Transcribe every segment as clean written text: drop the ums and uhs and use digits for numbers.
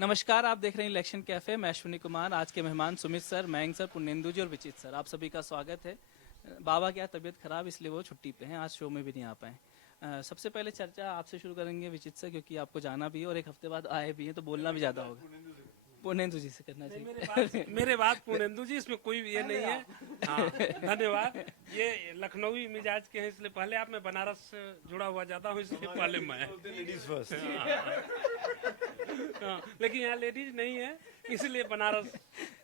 नमस्कार, आप देख रहे हैं इलेक्शन कैफे। मैं अश्विनी कुमार। आज के मेहमान सुमित सर, मयंक सर, पुण्येंदु जी और विचित सर, आप सभी का स्वागत है। बाबा क्या तबीयत खराब, इसलिए वो छुट्टी पे हैं, आज शो में भी नहीं आ पाए। सबसे पहले चर्चा आपसे शुरू करेंगे विचित सर, क्योंकि आपको जाना भी है और एक हफ्ते बाद आए भी हैं तो बोलना भी ज्यादा होगा। पुण्येंदु जी से करना चाहिए। मेरे बाद पुण्येंदु जी, इसमें कोई ये नहीं है। हाँ, धन्यवाद। ये लखनवी मिजाज के हैं, इसलिए पहले आप, मैं बनारस से जुड़ा हुआ ज्यादा हूँ, इसलिए पहले मैं। Ladies first. हाँ, लेकिन यहाँ लेडीज नहीं है, इसलिए बनारस।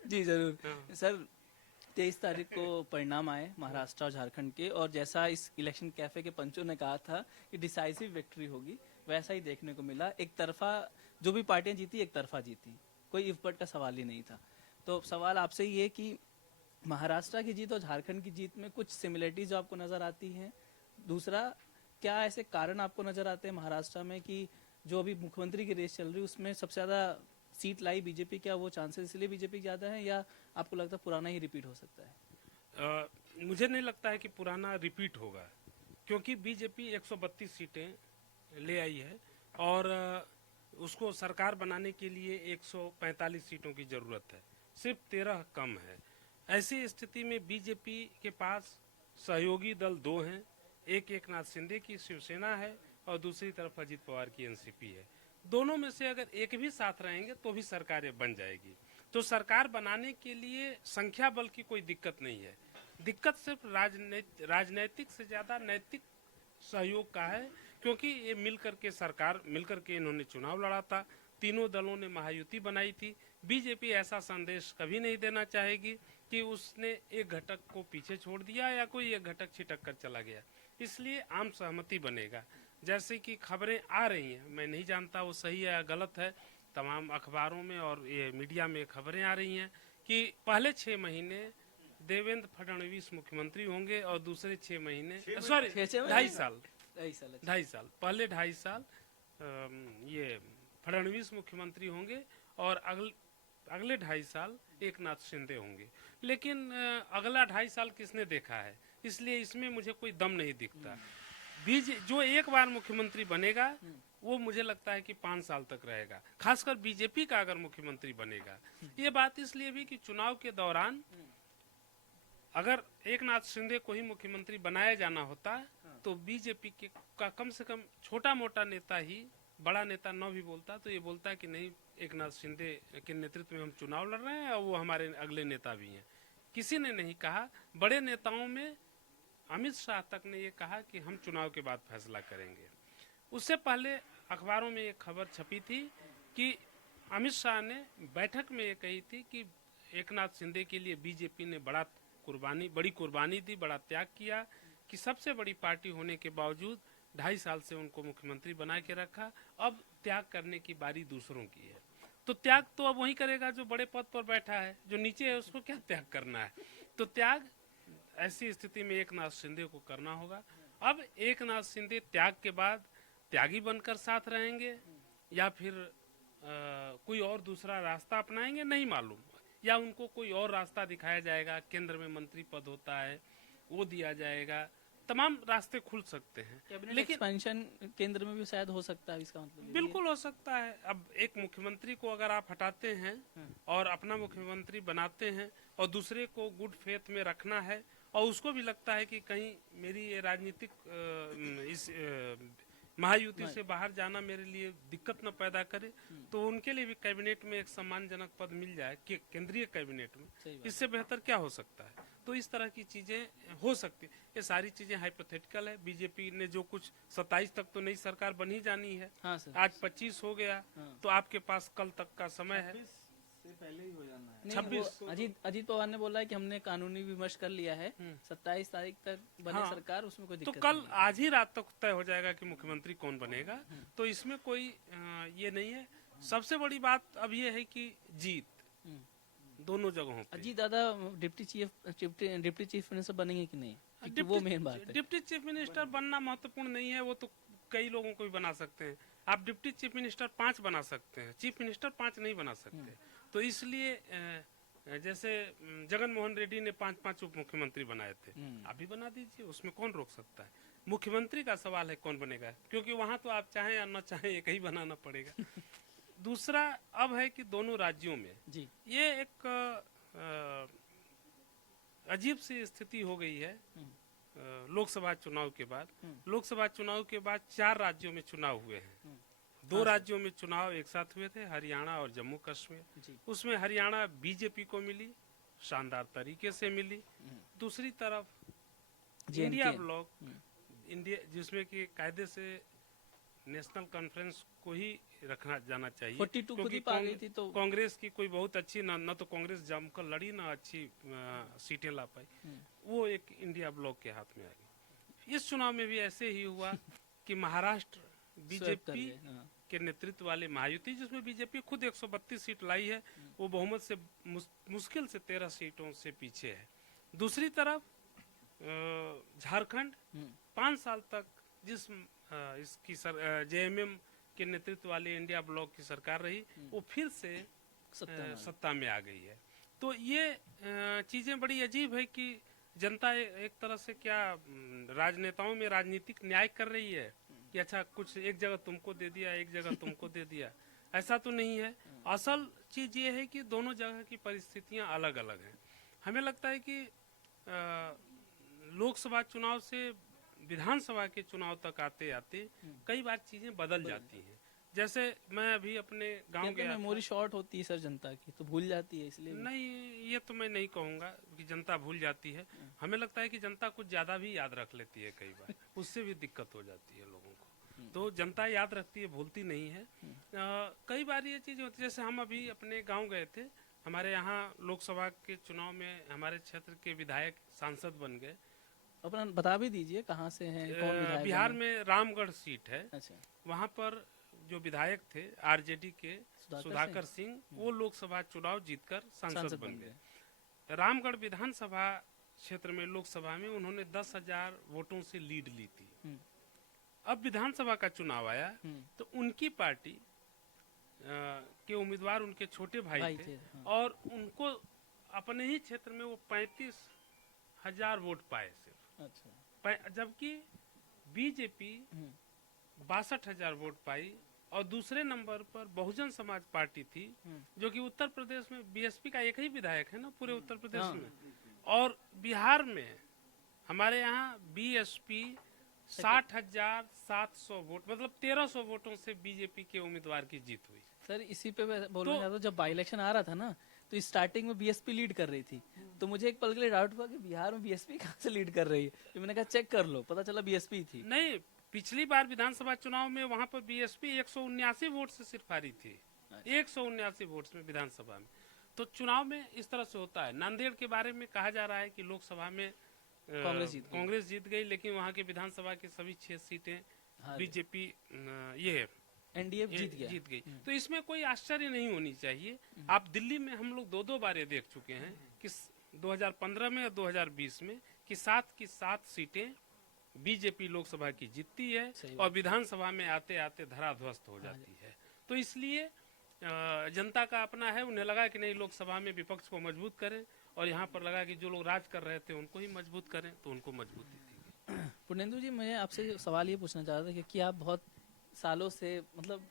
जी जरूर सर। 23 तारीख को परिणाम आए महाराष्ट्र और झारखंड के, और जैसा इस इलेक्शन कैफे के पंचों ने कहा था कि डिसाइसिव विक्ट्री होगी, वैसा ही देखने को मिला। एक तरफा जो भी पार्टियां जीती, एक तरफा जीती, कोई इफ बट का सवाल ही नहीं था। तो सवाल आपसे ये कि महाराष्ट्र की जीत और झारखंड की जीत में कुछ सिमिलरिटीज जो आपको नजर आती हैं। दूसरा, क्या ऐसे कारण आपको नजर आते हैं महाराष्ट्र में कि जो अभी मुख्यमंत्री की रेस चल रही है उसमें सबसे ज्यादा सीट लाई बीजेपी, क्या वो चांसेस इसलिए बीजेपी ज्यादा है, या आपको लगता है पुराना ही रिपीट हो सकता है? मुझे नहीं लगता है कि पुराना रिपीट होगा, क्योंकि बीजेपी 132 सीटें ले आई है और उसको सरकार बनाने के लिए 145 सीटों की जरूरत है, सिर्फ 13 कम है। ऐसी स्थिति में बीजेपी के पास सहयोगी दल दो हैं, एक एकनाथ शिंदे की शिवसेना है और दूसरी तरफ अजित पवार की एनसीपी है। दोनों में से अगर एक भी साथ रहेंगे तो भी सरकारें बन जाएगी। तो सरकार बनाने के लिए संख्या बल की कोई दिक्कत नहीं है, दिक्कत सिर्फ राजनैतिक से ज्यादा नैतिक सहयोग का है, क्योंकि ये मिलकर के इन्होंने चुनाव लड़ा था, तीनों दलों ने महायुति बनाई थी। बीजेपी ऐसा संदेश कभी नहीं देना चाहेगी कि उसने एक घटक को पीछे छोड़ दिया या कोई एक घटक छिटक कर चला गया, इसलिए आम सहमति बनेगा। जैसे कि खबरें आ रही हैं, मैं नहीं जानता वो सही है या गलत है, तमाम अखबारों में और ये मीडिया में खबरें आ रही हैं कि पहले 6 महीने देवेंद्र फडणवीस मुख्यमंत्री होंगे और दूसरे 6 महीने, सॉरी 2.5 साल पहले 2.5 साल ये फडणवीस मुख्यमंत्री होंगे और अगले 2.5 साल एकनाथ शिंदे होंगे। लेकिन अगला 2.5 साल किसने देखा है, इसलिए इसमें मुझे कोई दम नहीं दिखता। जो एक बार मुख्यमंत्री बनेगा वो मुझे लगता है कि 5 साल तक रहेगा, खासकर बीजेपी का अगर मुख्यमंत्री बनेगा। ये बात इसलिए भी कि चुनाव के दौरान अगर एकनाथ शिंदे को ही मुख्यमंत्री बनाया जाना होता तो बीजेपी का कम से कम छोटा मोटा नेता ही, बड़ा नेता न भी बोलता तो ये बोलता है कि नहीं, एकनाथ शिंदे के नेतृत्व में हम चुनाव लड़ रहे हैं और वो हमारे अगले नेता भी हैं। किसी ने नहीं कहा, बड़े नेताओं में अमित शाह तक ने ये कहा कि हम चुनाव के बाद फैसला करेंगे। उससे पहले अखबारों में एक खबर छपी थी कि अमित शाह ने बैठक में ये कही थी कि एकनाथ शिंदे के लिए बीजेपी ने बड़ी कुर्बानी दी, बड़ा त्याग किया, कि सबसे बड़ी पार्टी होने के बावजूद 2.5 साल से उनको मुख्यमंत्री बना के रखा, अब त्याग करने की बारी दूसरों की है। तो त्याग तो अब वही करेगा जो बड़े पद पर बैठा है, जो नीचे है उसको क्या त्याग करना है। तो त्याग ऐसी स्थिति में एकनाथ शिंदे को करना होगा। अब एकनाथ शिंदे त्याग के बाद त्यागी बनकर साथ रहेंगे या फिर कोई और दूसरा रास्ता अपनाएंगे, नहीं मालूम, या उनको कोई और रास्ता दिखाया जाएगा, केंद्र में मंत्री पद होता है वो दिया जाएगा, तमाम रास्ते खुल सकते हैं। लेकिन एक्सपेंशन केंद्र में भी शायद हो सकता है, इसका मतलब बिल्कुल हो सकता है। अब एक मुख्यमंत्री को अगर आप हटाते हैं और अपना मुख्यमंत्री बनाते हैं और दूसरे को गुड फेथ में रखना है और उसको भी लगता है कि कहीं मेरी ये राजनीतिक इस महायुति से बाहर जाना मेरे लिए दिक्कत न पैदा करे, तो उनके लिए भी कैबिनेट में एक सम्मानजनक पद मिल जाए केंद्रीय कैबिनेट में, इससे बेहतर क्या हो सकता है। तो इस तरह की चीजें हो सकती, ये सारी चीजें हाइपोथेटिकल है। बीजेपी ने जो कुछ 27 तक तो नई सरकार बन ही जानी है। हाँ सर। आज 25 हो गया। तो आपके पास कल तक का समय है। पहले ही हो जाना है। 26 अजीत पवार ने बोला है कि हमने कानूनी विमर्श कर लिया है, 27 तारीख तक बने सरकार, उसमें कोई तो दिक्कत कल नहीं। आज ही रात तक तय हो जाएगा कि मुख्यमंत्री कौन बनेगा, तो इसमें कोई ये नहीं है। सबसे बड़ी बात अब ये है कि जीत दोनों जगहों पे। अजीत दादा डिप्टी चीफ मिनिस्टर बनेंगे कि नहीं, क्योंकि वो मेन बात है। डिप्टी चीफ मिनिस्टर बनना महत्वपूर्ण नहीं है, वो तो कई लोगों को भी बना सकते हैं। आप डिप्टी चीफ मिनिस्टर 5 बना सकते हैं, चीफ मिनिस्टर 5 नहीं बना सकते। तो इसलिए जैसे जगन मोहन रेड्डी ने 5 उप मुख्यमंत्री बनाए थे, आप भी बना दीजिए, उसमें कौन रोक सकता है। मुख्यमंत्री का सवाल है कौन बनेगा, क्योंकि वहां तो आप चाहें या न चाहें एक ही बनाना पड़ेगा। दूसरा अब है कि दोनों राज्यों में जी ये एक अजीब सी स्थिति हो गई है। लोकसभा चुनाव के बाद, लोकसभा चुनाव के बाद 4 राज्यों में चुनाव हुए हैं। 2 राज्यों में चुनाव एक साथ हुए थे, हरियाणा और जम्मू कश्मीर। जी उसमें हरियाणा बीजेपी को मिली, शानदार तरीके से मिली। दूसरी तरफ इंडिया JNK ब्लॉक, इंडिया जिसमें कि कायदे से नेशनल कॉन्फ्रेंस को ही रखना जाना चाहिए 42 खुद ही पा गई थी तो कांग्रेस की कोई बहुत अच्छी न तो कांग्रेस जमकर लड़ी ना अच्छी सीटें ला पाई, वो एक इंडिया ब्लॉक के हाथ में आ गई। इस चुनाव में भी ऐसे ही हुआ कि महाराष्ट्र स्वैप कर बीजेपी गए, हाँ। के नेतृत्व वाले महायुति, जिसमें बीजेपी खुद 132 सीट लाई है, वो बहुमत से मुश्किल से 13 सीटों से पीछे है। दूसरी तरफ झारखंड 5 साल तक जिस इसकी जेएमएम के नेतृत्व वाले इंडिया ब्लॉक की सरकार रही, वो फिर से सत्ता में आ गई है। तो ये चीजें बड़ी अजीब है कि जनता एक तरह से क्या राजनेताओं में राजनीतिक न्याय कर रही है कि अच्छा कुछ एक जगह तुमको दे दिया, एक जगह तुमको दे दिया। ऐसा तो नहीं है। असल चीज ये है कि दोनों जगह की परिस्थितियां अलग अलग हैं। हमें लगता है कि लोकसभा चुनाव से विधानसभा के चुनाव तक आते आते कई बार चीजें बदल जाती हैं। जैसे मैं अभी अपने गांव गया था। मेमोरी शॉर्ट होती है सर जनता की, तो भूल जाती है, इसलिए नहीं, ये तो मैं नहीं कहूंगा कि जनता भूल जाती है। हमें लगता है कि जनता कुछ ज्यादा भी याद रख लेती है कई बार, उससे भी दिक्कत हो जाती है लोगों को। तो जनता याद रखती है, भूलती नहीं है। कई बार ये चीजें होती है, जैसे हम अभी अपने गाँव गए थे, हमारे यहाँ लोकसभा के चुनाव में हमारे क्षेत्र के विधायक सांसद बन गए। अपना बता भी दीजिए कहाँ से हैं, कौन विधायक बिहार बने? में रामगढ़ सीट है। अच्छा, वहाँ पर जो विधायक थे आरजेडी के सुधाकर सिंह, वो लोकसभा चुनाव जीतकर सांसद बन गए। रामगढ़ विधानसभा क्षेत्र में लोकसभा में उन्होंने 10,000 वोटों से लीड ली थी। अब विधानसभा का चुनाव आया तो उनकी पार्टी के उम्मीदवार उनके छोटे भाई थे, हाँ। और उनको अपने ही क्षेत्र में वो 35,000 वोट पाए सिर्फ। अच्छा, जबकि बीजेपी 62,000 वोट पाई, और दूसरे नंबर पर बहुजन समाज पार्टी थी, जो कि उत्तर प्रदेश में बीएसपी का एक ही विधायक है ना पूरे उत्तर प्रदेश में। और बिहार में हमारे यहाँ बीएसपी 60,700 वोट, मतलब 1,300 वोटों से बीजेपी के उम्मीदवार की जीत हुई। सर इसी पे मैं बोलना चाहता हूँ, जब बाई इलेक्शन आ रहा था ना, तो स्टार्टिंग में बीएसपी लीड कर रही थी, तो मुझे एक पल के लिए डाउट हुआ कि बिहार में बीएसपी कहाँ से लीड कर रही है। तो मैंने कहा चेक कर लो, पता चला बीएसपी थी। नहीं, पिछली बार विधानसभा चुनाव में वहां पर बीएसपी 179 वोट से सिर्फ हारी थी। 179 वोट में विधानसभा में। तो चुनाव में इस तरह से होता है। नांदेड़ के बारे में कहा जा रहा है कि लोकसभा में कांग्रेस जीत गई, लेकिन वहां के विधानसभा की सभी 6 सीटें बीजेपी ये एनडीए जीत गई। तो इसमें कोई आश्चर्य नहीं होनी चाहिए। आप दिल्ली में हम लोग 2 बार ये देख चुके हैं कि 2015 में और 2020 में कि 7 की 7 सीटें बीजेपी लोकसभा की जीतती है, और विधानसभा में आते आते धराध्वस्त हो जाती है। तो इसलिए जनता का अपना है, उन्हें लगा कि नहीं लोकसभा में विपक्ष को मजबूत करें, और यहाँ पर लगा कि जो लोग राज कर रहे थे उनको ही मजबूत करें, तो उनको मजबूती दी। पुर्णेंदु जी, मैं आपसे सवाल ये पूछना चाह रहा था कि आप बहुत सालों से, मतलब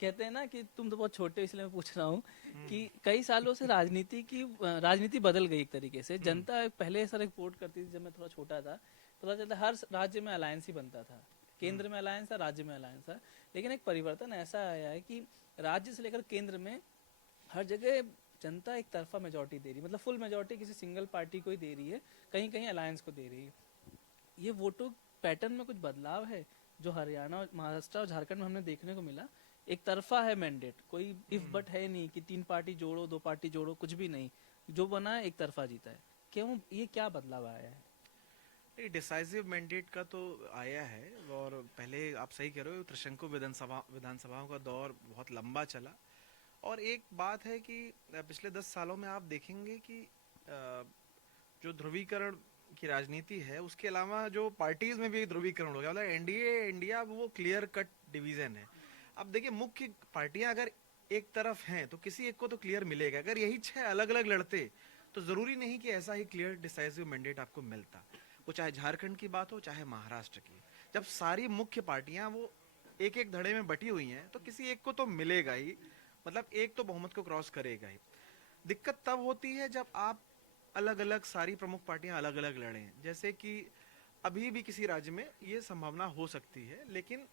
कहते हैं ना कि तुम तो बहुत छोटे हो, इसलिए मैं पूछ रहा हूँ कि कई सालों से राजनीति बदल गई एक तरीके से। जनता पहले सर एक वोट करती थी, जब मैं थोड़ा छोटा था, पता चलता हर राज्य में अलायंस ही बनता था, केंद्र में अलायंस था, राज्य में अलायंस था। लेकिन एक परिवर्तन ऐसा आया है कि राज्य से लेकर केंद्र में हर जगह जनता एक तरफा मेजोरिटी दे रही है, मतलब फुल मेजोरिटी किसी सिंगल पार्टी को ही दे रही है, कहीं कहीं अलायंस को दे रही है। ये वोटों पैटर्न में कुछ बदलाव है जो हरियाणा, महाराष्ट्र और झारखंड में हमने देखने को मिला। एक तरफा है मैंडेट, कोई इफ बट है नहीं कि 3 पार्टी जोड़ो, 2 पार्टी जोड़ो, कुछ भी नहीं, जो बना है एक तरफा जीता है। क्यों, ये क्या बदलाव आया है? डिसाइसिव मैंडेट का तो आया है, और पहले आप सही कह रहे हो, त्रिशंकु विधानसभाओं का दौर बहुत लंबा चला। और एक बात है कि पिछले 10 सालों में आप देखेंगे कि जो ध्रुवीकरण की राजनीति है, उसके अलावा जो पार्टीज में भी ध्रुवीकरण हो गया, मतलब एनडीए इंडिया वो क्लियर कट डिवीजन है। अब देखिए, मुख्य पार्टियां अगर एक तरफ हैं तो किसी एक को तो क्लियर मिलेगा। अगर यही 6 अलग अलग लड़ते तो जरूरी नहीं कि ऐसा ही क्लियर डिसाइसिव मैंडेट आपको मिलता, वो चाहे झारखंड की बात हो चाहे महाराष्ट्र की। जब सारी मुख्य पार्टियां वो एक एक धड़े में बटी हुई हैं तो किसी एक को तो मिलेगा ही। मतलब एक तो बहुमत को क्रॉस करेगा ही। दिक्कत तब होती है जब आप अलग अलग सारी प्रमुख पार्टियां अलग अलग लड़ें, जैसे कि अभी भी किसी राज्य में ये संभावना हो सकती है, लेकिन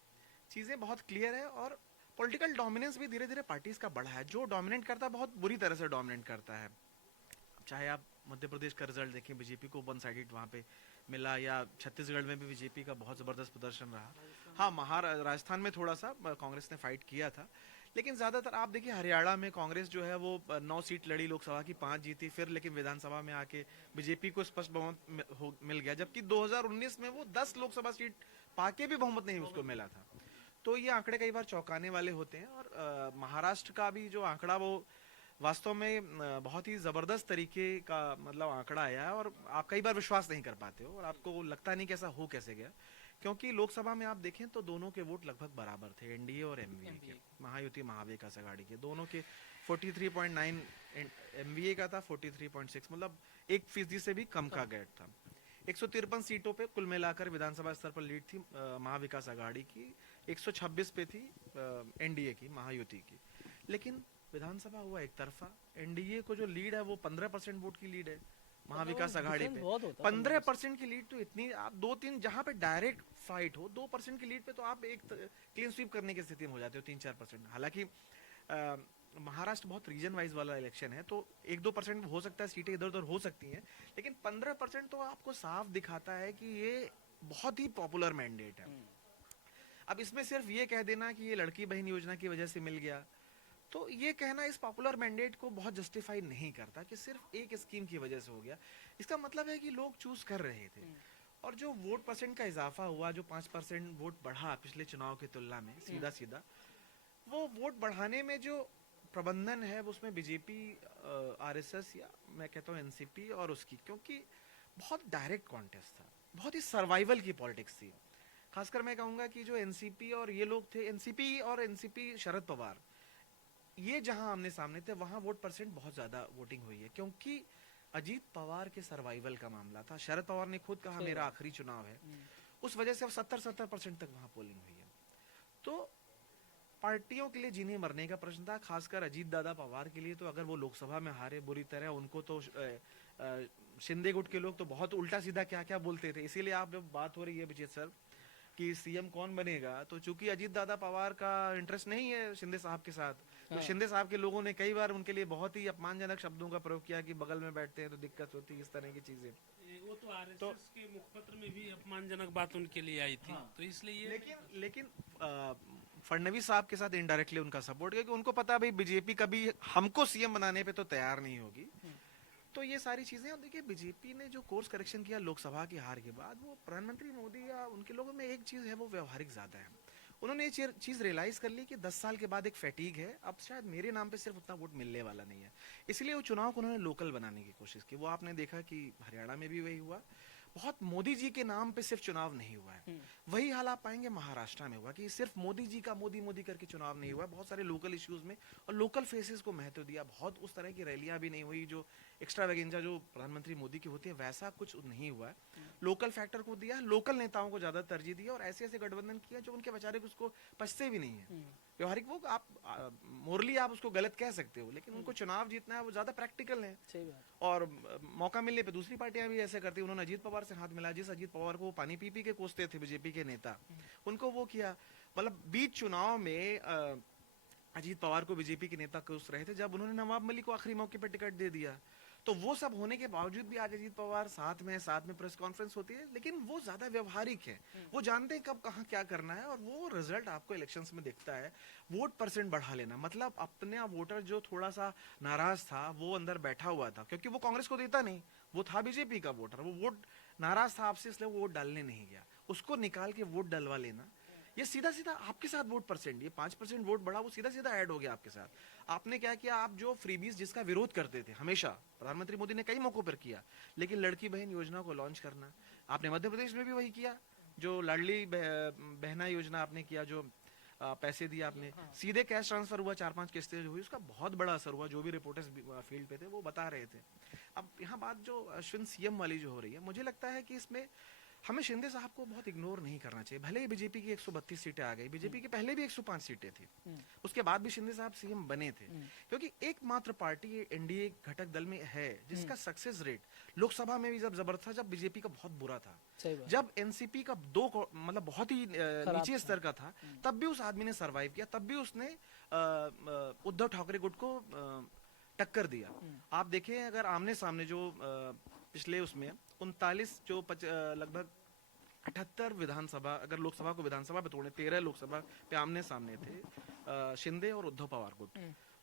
चीजें बहुत क्लियर है और पॉलिटिकल डोमिनेंस भी धीरे धीरे पार्टीज का बढ़ा है। जो डोमिनेट करता है बहुत बुरी तरह से डोमिनेट करता है। चाहे आप मध्य प्रदेश का रिजल्ट देखें, बीजेपी को वन साइडेड वहाँ पे मिला, या छत्तीसगढ़ में भी बीजेपी का बहुत जबरदस्त प्रदर्शन रहा। हाँ, राजस्थान में थोड़ा सा कांग्रेस ने फाइट किया था, लेकिन ज्यादातर आप देखिए हरियाणा में कांग्रेस जो है वो 9 सीट लड़ी लोकसभा की, 5 जीती, फिर लेकिन विधानसभा में आके बीजेपी को स्पष्ट बहुमत मिल गया, जबकि 2019 में वो 10 लोकसभा सीट पाके भी बहुमत नहीं उसको मिला था। तो ये आंकड़े कई बार चौंकाने वाले होते हैं। और महाराष्ट्र का भी जो आंकड़ा वो वास्तव में बहुत ही जबरदस्त तरीके का मतलब आंकड़ा आया है, और आप कई बार विश्वास नहीं कर पाते हो और आपको लगता नहीं कि ऐसा हो कैसे गया, क्योंकि लोकसभा में आप देखें तो दोनों के वोट लगभग बराबर थे, एनडीए और एमवीए के, महायुति महाविकास आघाड़ी के दोनों के 43.9 एमवीए का था, 43.6, मतलब 1% से भी कम का गैप था। 153 सीटों पे कुल मिलाकर विधानसभा स्तर पर लीड थी महाविकास आघाड़ी की, 126 पे थी एनडीए की, महायुति की। लेकिन विधानसभा हुआ एक तरफा, एनडीए को जो लीड है वो 15% वोट की लीड है महाविकास आघाड़ी पे। 15% की लीड तो इतनी, आप 2-3 जहां पे डायरेक्ट फाइट हो 2% की लीड पे तो आप एक क्लीन स्वीप करने की स्थिति में हो जाते हो 3-4%। हालांकि महाराष्ट्र बहुत रीजन वाइज वाला इलेक्शन है, तो 1-2% हो सकता है, सीटें इधर उधर हो सकती हैं, लेकिन 15% तो आपको साफ दिखाता है कि ये बहुत ही पॉपुलर मैंडेट है। अब इसमें सिर्फ ये कह देना कि ये लड़की बहन योजना की वजह से मिल गया, तो ये कहना इस पॉपुलर मैंडेट को बहुत जस्टिफाई नहीं करता कि सिर्फ एक स्कीम की वजह से हो गया। इसका मतलब है कि लोग चूज कर रहे थे, और जो वोट परसेंट का इजाफा हुआ, जो 5% वोट बढ़ा पिछले चुनाव की तुलना में, सीधा सीधा वो वोट बढ़ाने में जो प्रबंधन है वो उसमें बीजेपी, आरएसएस, या मैं कहता हूँ एनसीपी और उसकी, क्योंकि बहुत डायरेक्ट कॉन्टेस्ट था, बहुत ही सर्वाइवल की पॉलिटिक्स थी। खासकर मैं कहूंगा कि जो एनसीपी और ये लोग थे, एनसीपी शरद पवार, ये जहां आमने सामने थे वहां वोट परसेंट बहुत ज्यादा वोटिंग हुई है, क्योंकि अजीत पवार के सर्वाइवल का मामला था। शरद पवार ने खुद कहा मेरा आखिरी चुनाव है, उस वजह से अब 70% तक वहां पोलिंग हुई है। तो पार्टियों के लिए जीने मरने का प्रश्न था, खासकर अजीत दादा पवार के लिए। तो अगर वो लोकसभा में हारे बुरी तरह, उनको तो शिंदे गुट के लोग तो बहुत उल्टा सीधा क्या क्या बोलते थे। इसीलिए आप जब बात हो रही है विजय सर कि सीएम कौन बनेगा, तो चूंकि अजीत दादा पवार का इंटरेस्ट नहीं है शिंदे साहब के साथ, तो शिंदे साहब के लोगों ने कई बार उनके लिए बहुत ही अपमानजनक शब्दों का प्रयोग किया कि बगल में बैठते हैं तो दिक्कत होती है, इस तरह की चीजें। वो तो आरएसएस के मुखपत्र में भी अपमानजनक बात उनके लिए आई थी। तो इसलिए लेकिन फडणवीस साहब के साथ इनडायरेक्टली उनका सपोर्ट, क्योंकि उनको पता है भाई बीजेपी कभी हमको सीएम बनाने पे तो तैयार नहीं होगी। तो ये सारी चीजें, और देखिए बीजेपी ने जो कोर्स करेक्शन किया लोकसभा की हार के बाद, वो प्रधानमंत्री मोदी या उनके लोगों में एक चीज है वो व्यवहारिक ज्यादा है। उन्होंने ये चीज रियलाइज कर ली कि 10 साल के बाद एक फैटीग है, अब शायद मेरे नाम पे सिर्फ उतना वोट मिलने वाला नहीं है। इसलिए वो चुनाव को उन्होंने लोकल बनाने की कोशिश की। वो आपने देखा कि हरियाणा में भी वही हुआ, बहुत मोदी जी के नाम पे सिर्फ चुनाव नहीं हुआ है। वही हाल आप पाएंगे महाराष्ट्र में हुआ कि सिर्फ मोदी जी का मोदी मोदी करके चुनाव नहीं हुआ, बहुत सारे लोकल इश्यूज में और लोकल फेसेस को महत्व दिया। बहुत उस तरह की रैलियां भी नहीं हुई जो एक्स्ट्रा वैगेंजा जो प्रधानमंत्री मोदी की होती है, वैसा कुछ नहीं हुआ है। लोकल फैक्टर को दिया, लोकल नेताओं को ज्यादा तरजीह दिया, और ऐसे ऐसे गठबंधन किया जो उनके बेचारे उसको पछते भी नहीं है। व्यवहारिक वो आप मोरली आप उसको गलत कह सकते हो, लेकिन उनको चुनाव जीतना है, वो ज्यादा प्रैक्टिकल है। और मौका मिलने पे दूसरी पार्टियां भी ऐसे करती है। उन्होंने अजीत पवार से हाथ मिला, जिस अजीत पवार को पानी पी पी के कोसते थे बीजेपी के नेता, उनको वो किया। मतलब बीच चुनाव में अजीत पवार को बीजेपी के नेता कोस रहे थे, जब उन्होंने नवाब मलिक को आखिरी मौके पर टिकट दे दिया। तो वो सब होने के बावजूद भी आज अजीत पवार साथ में प्रेस कॉन्फ्रेंस होती है, लेकिन वो ज्यादा व्यवहारिक है। वो जानते हैं कब कहाँ क्या करना है, और वो रिजल्ट आपको इलेक्शंस में दिखता है। वोट परसेंट बढ़ा लेना, मतलब अपने वोटर जो थोड़ा सा नाराज था वो अंदर बैठा हुआ था, क्योंकि वो कांग्रेस को देता नहीं, वो था बीजेपी का वोटर, वो वोट नाराज था आपसे, इसलिए वो वोट डालने नहीं गया, उसको निकाल के वोट डलवा लेना। ये सीधा सीधा आपके साथ वोट परसेंट, ये 5% वोट बढ़ा, वो सीधा सीधा ऐड हो गया आपके साथ। आपने क्या किया, आप जो फ्रीबीज जिसका विरोध करते थे हमेशा, प्रधानमंत्री मोदी ने कई मौकों पर किया, लेकिन लड़की बहन योजना को लॉन्च करना आपने मध्य प्रदेश में भी वही किया। जो लाडली बहना योजना आपने किया, जो पैसे दिए आपने, सीधे कैश ट्रांसफर हुआ, 4-5 किस्तें हुई, उसका बहुत बड़ा असर हुआ। जो भी रिपोर्टर्स फील्ड पे थे वो बता रहे थे। अब यहाँ बात जो अश्विन सीएम वाली जो हो रही है, मुझे लगता है कि इसमें हमें शिंदे साहब को बहुत इग्नोर नहीं करना चाहिए। भले ही बीजेपी की 132 सीटें आ गई, बीजेपी की पहले भी 105 सीटें थी, उसके बाद भी शिंदे साहब सीएम बने थे, क्योंकि एकमात्र पार्टी एनडीए घटक दल में है जिसका सक्सेस रेट लोकसभा में भी जब जबरदस्त था, जब बीजेपी का बहुत बुरा था, सही बात। जब एनसीपी का मतलब बहुत ही नीचे स्तर का था, तब भी उस आदमी ने सरवाइव किया, तब भी उसने उद्धव ठाकरे गुट को टक्कर दिया। आप देखें, अगर आमने सामने जो पिछले उसमें 39 जो लगभग 78 विधानसभा, अगर लोकसभा को विधानसभा पे तोड़े, 13 लोकसभा पे आमने सामने थे शिंदे और उद्धव पवार गुट,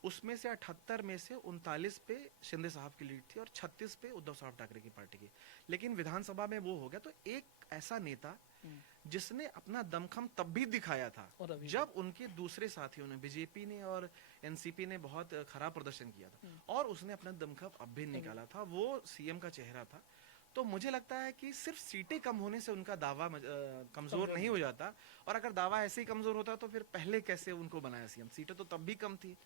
उसमें से 78 में से 39 पे शिंदे साहब की लीड थी और 36 पे उद्धव साहब ठाकरे की पार्टी की। लेकिन विधानसभा में वो हो गया। तो एक ऐसा नेता जिसने अपना दमखम तब भी दिखाया था जब उनके दूसरे साथियों ने, बीजेपी ने और एनसीपी ने बहुत खराब प्रदर्शन किया था, और उसने अपना दमखम अब भी निकाला था, वो सीएम का चेहरा था। तो मुझे लगता है कि सिर्फ सीटें कम होने से उनका दावा कमजोर नहीं हो जाता, और अगर दावा ऐसे ही कमजोर होता तो फिर पहले कैसे उनको बनाया सीएम? सीटें तो तब भी कम थी।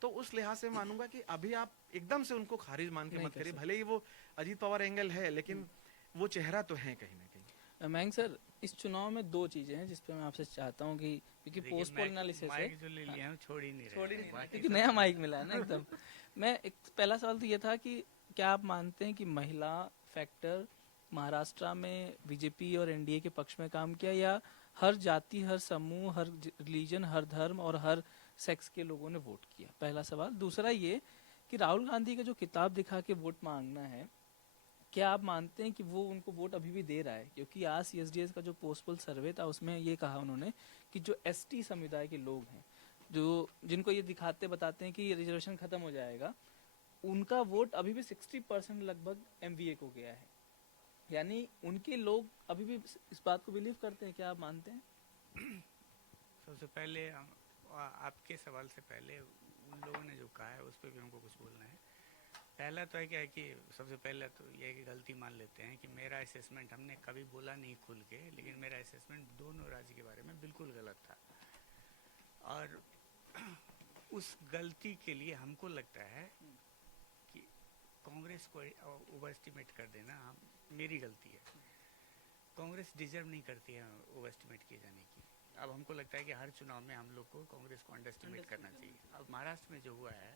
तो उस लिहाज से मानूंगा कि अभी आप एकदम से उनको खारिज मान के मत करिए, भले ही वो अजीत पवार एंगल है, लेकिन वो चेहरा तो है कहीं ना कहीं। मयंक सर, इस चुनाव में दो चीजें हैं जिस पे मैं आपसे चाहता हूँ कि क्योंकि पोस्ट पोल एनालिसिस है, जो ले लिया है छोड़ ही नहीं रहे, क्योंकि नया माइक मिला है ना एकदम। मैं एक पहला सवाल तो ये था कि क्या आप मानते हैं कि महिला फैक्टर महाराष्ट्र में बीजेपी और एनडीए के पक्ष में काम किया, या हर जाति, हर समूह, हर रिलीजन, हर धर्म और हर सेक्स के लोगों ने वोट किया? पहला सवाल। दूसरा ये कि राहुल गांधी का जो किताब दिखा के वोट मांगना है, क्या आप मानते हैं कि वो उनको वोट अभी भी दे रहा है? क्योंकि आज सीएसडीएस का जो पोस्टपोल सर्वे था उसमें ये कहा उन्होंने कि जो एसटी समुदाय के लोग हैं, जो जिनको ये दिखाते बताते हैं कि रिजर्वेशन खत्म हो जाएगा, उनका वोट अभी भी 60% लगभग एमवीए को गया है। यानी उनके लोग अभी भी इस बात को बिलीव करते हैं। क्या आप मानते हैं? सबसे पहले आपके सवाल से पहले उन लोगों ने जो कहा है उस पर भी हमको कुछ बोलना है। पहला तो है क्या है कि सबसे पहले तो ये कि गलती मान लेते हैं कि मेरा असेसमेंट, हमने कभी बोला नहीं खुल के, लेकिन मेरा असेसमेंट दोनों राज्य के बारे में बिल्कुल गलत था, और उस गलती के लिए हमको लगता है कि कांग्रेस को ओवर एस्टिमेट कर देना मेरी गलती है। कांग्रेस डिजर्व नहीं करती है ओवर एस्टिमेट किए जाने की। अब हमको लगता है कि हर चुनाव में हम लोग को कांग्रेस को अंडर एस्टिमेट करना चाहिए। अब महाराष्ट्र में जो हुआ है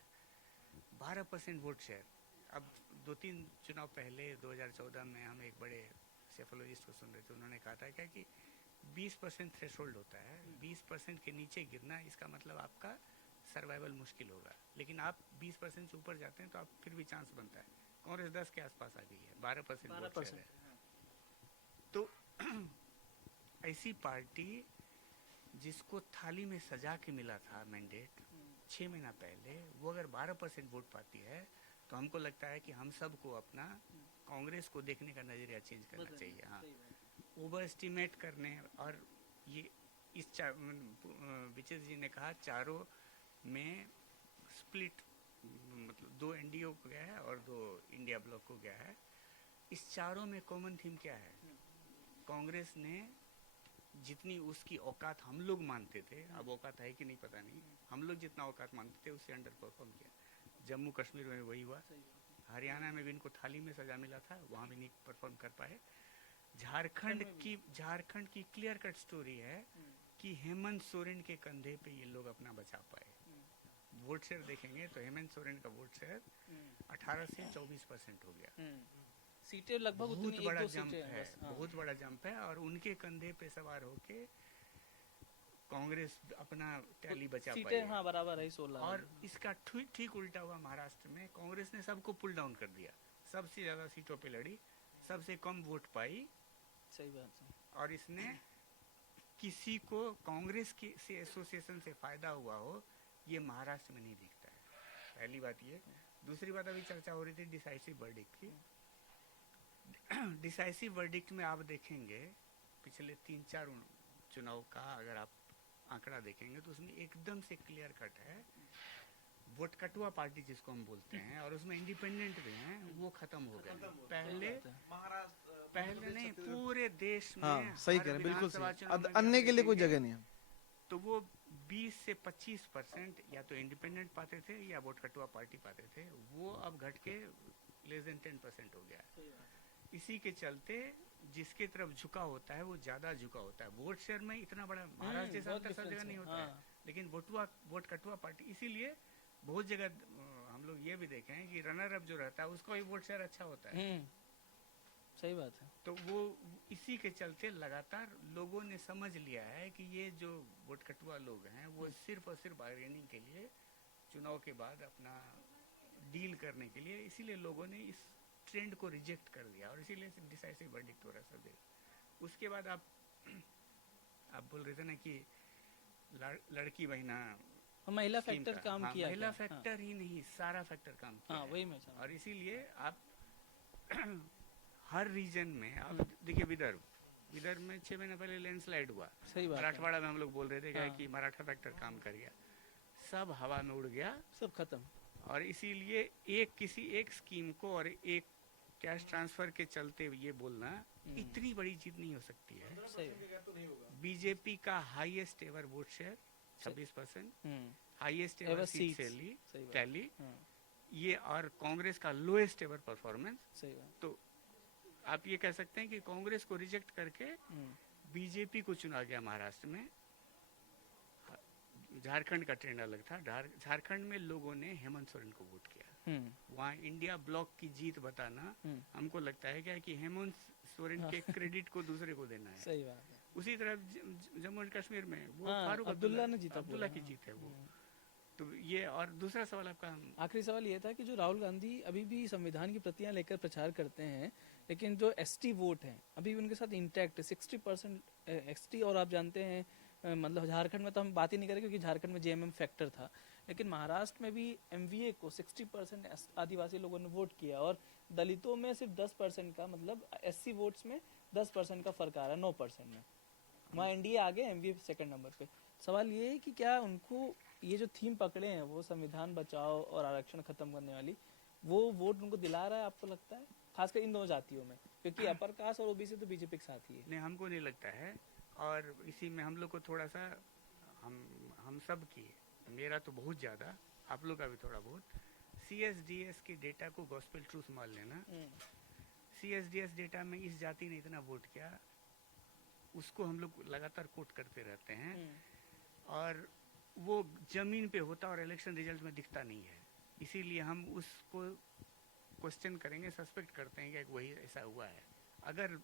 12% वोट शेयर। अब 2-3 चुनाव पहले 2014 में हम एक बड़े सेफोलॉजिस्ट को सुन रहे थे, उन्होंने कहा था क्या कि 20% थ्रेशोल्ड होता है, 20% के नीचे गिरना इसका मतलब आपका सर्वाइवल मुश्किल होगा, लेकिन आप 20% से ऊपर जाते हैं तो आप फिर भी चांस बनता है। कांग्रेस 10 के आसपास आ गई है, 12% वोट शेयर है। तो ऐसी पार्टी जिसको थाली में सजा के मिला था मैंडेट 6 महीना पहले, वो अगर 12% वोट पाती है तो हमको लगता है कि हम सबको अपना कांग्रेस को देखने का नजरिया चेंज करना चाहिए। हाँ, ओवर एस्टिमेट करने, और ये इस विचेश जी ने कहा चारों में स्प्लिट, मतलब 2 एनडीए को गया है और 2 इंडिया ब्लॉक को गया है। इस चारों में कॉमन थीम क्या है? कांग्रेस ने जितनी उसकी औकात हम लोग मानते थे, अब औकात है कि नहीं पता नहीं, हम लोग जितना औकात मानते थे उससे अंडर परफॉर्म किया। जम्मू कश्मीर में वही हुआ, हरियाणा में भी इनको थाली में सजा मिला था, वहाँ भी नहीं परफॉर्म कर पाए। झारखंड की क्लियर कट स्टोरी है कि हेमंत सोरेन के कंधे पे ये लोग अपना बचा पाए। वोट शेयर देखेंगे तो हेमंत सोरेन का वोट शेयर 18 से 24% हो गया। सीटें लगभग बहुत उतनी, बड़ा 1-2 जंप सीटें हैं है, बस। हाँ। बहुत बड़ा जंप है, और उनके कंधे पे सवार होके कांग्रेस अपना टैली बचा पाई सीटें है। हाँ बराबर है 16। और इसका ठीक उल्टा हुआ महाराष्ट्र में, कांग्रेस ने सबको पुल डाउन कर दिया, सबसे ज्यादा सीटों पे लड़ी, सबसे कम वोट पाई, सही बात है। और इसने किसी को कांग्रेस की से एसोसिएशन से फायदा हुआ हो ये महाराष्ट्र में नहीं दिखता है। पहली बात ये। दूसरी बात, अभी चर्चा हो रही थी डिसाइसिव वर्डिक्ट की। डिसाइसिव वर्डिक्ट में आप देखेंगे पिछले 3-4 चुनाव का अगर आप आंकड़ा देखेंगे तो उसमें एकदम से क्लियर कट है, वोट कटुआ पार्टी जिसको हम बोलते हैं, और उसमें इंडिपेंडेंट भी हैं, वो खत्म हो गए। पहले नहीं, पूरे देश में। हाँ, सही कह रहे हैं, बिल्कुल विधानसभा सही। चुनाव में अन्य के लिए कोई देखेंगे जगह नहीं है। तो वो 20 से 25% या तो इंडिपेंडेंट पाते थे या वोट कटुआ पार्टी पाते थे, वो अब घट के लेस देन 10% हो गया। इसी के चलते जिसके तरफ झुका होता है वो ज्यादा झुका होता है। वोट शेयर में इतना बड़ा महाराष्ट्र जैसा बहुत अंतर सब difference जगह नहीं है, होता है, हाँ। लेकिन वोट कटुआ पार्टी, इसीलिए बहुत जगह हम लोग ये भी देखे हैं कि रनर अप जो रहता है उसका भी वोट शेयर अच्छा होता है। सही बात है। तो वो इसी के चलते लगातार लोगों ने समझ लिया है कि ये जो वोट कटुआ लोग हैं वो सिर्फ और सिर्फ बार्गेनिंग के लिए, चुनाव के बाद अपना डील करने के लिए, इसीलिए लोगों ने इस ट्रेंड को रिजेक्ट कर दिया और इसीलिए डिसाइसिव वर्डिक्ट हो रहा है सब जगह। उसके बाद आप बोल रहे थे ना कि लड़की बहिना और महिला स्कीम फैक्टर का, काम हाँ, किया महिला क्या? फैक्टर ही नहीं, सारा फैक्टर काम किया हाँ, है। वही मैं चाह रहा और इसीलिए आप हर रीजन में आप देखिए, विदर्भ में 6 महीने पहले लैंडस्लाइड हुआ। सही बात है। मराठवाड़ा में हम लोग बोल रहे थे क्या हाँ। कि मराठा फैक्टर काम कर गया, सब हवा में उड़ गया। सब खत्म। और इसीलिए किसी एक स्कीम को और एक कैश ट्रांसफर के चलते ये बोलना इतनी बड़ी जीत नहीं हो सकती है। सही। बीजेपी का highest ever vote share 26%, hmm. Highest Ever ever seat seats, से सही बात। टैली, हाँ, ये, और कांग्रेस का लोएस्ट एवर परफॉर्मेंस। सही बात। तो आप ये कह सकते हैं कि कांग्रेस को रिजेक्ट करके बीजेपी को चुना गया महाराष्ट्र में। झारखंड का ट्रेंड अलग था। झारखंड में लोगों ने हेमंत सोरेन को वोट किया। वहाँ इंडिया ब्लॉक की जीत बताना हमको लगता है क्या कि हेमंत सोरेन के क्रेडिट को दूसरे को देना है। सही बात है। उसी तरह जम्मू एंड कश्मीर में वो हाँ, फारूक अब्दुल्ला ने जीता अब्दुल्ला पूरा, की जीत है वो। तो ये, और दूसरा सवाल आपका आखिरी सवाल ये था कि जो राहुल गांधी अभी भी संविधान की प्रतियां लेकर प्रचार करते हैं, लेकिन जो एसटी वोट है अभी भी उनके साथ इंटैक्ट है, 60% एसटी। और आप जानते हैं मतलब झारखंड में तो हम बात ही नहीं करें क्योंकि झारखंड में जेएमएम फैक्टर था, लेकिन महाराष्ट्र में भी एमवीए को 60% आदिवासी लोगों ने वोट किया और दलितों में सिर्फ 10% का, मतलब एससी वोट्स में 10% का फर्क आ रहा है 9% में। वहाँ एनडीए आगे, एमवीए सेकंड नंबर पे। सवाल ये है कि क्या उनको ये जो थीम पकड़े हैं वो संविधान बचाओ और आरक्षण खत्म करने वाली, वो वोट उनको दिला रहा है आपको लगता है, खासकर इन दोनों जातियों में? क्योंकि अपर कास्ट और ओबीसी तो बीजेपी के साथ ही है। नहीं, हमको नहीं लगता है। और इसी में हम लोग को थोड़ा सा, हम सब की, मेरा तो बहुत ज़्यादा, आप लोग का भी थोड़ा बहुत, CSDS के डेटा को गॉस्पेल ट्रूथ मान लेना। CSDS डेटा में इस जाति ने इतना वोट किया, उसको हम लोग लगातार कोट करते रहते हैं और वो जमीन पे होता और इलेक्शन रिजल्ट में दिखता नहीं है। इसीलिए हम उसको क्वेश्चन करेंगे, सस्पेक्ट करते हैं कि वही ऐसा हुआ है। अगर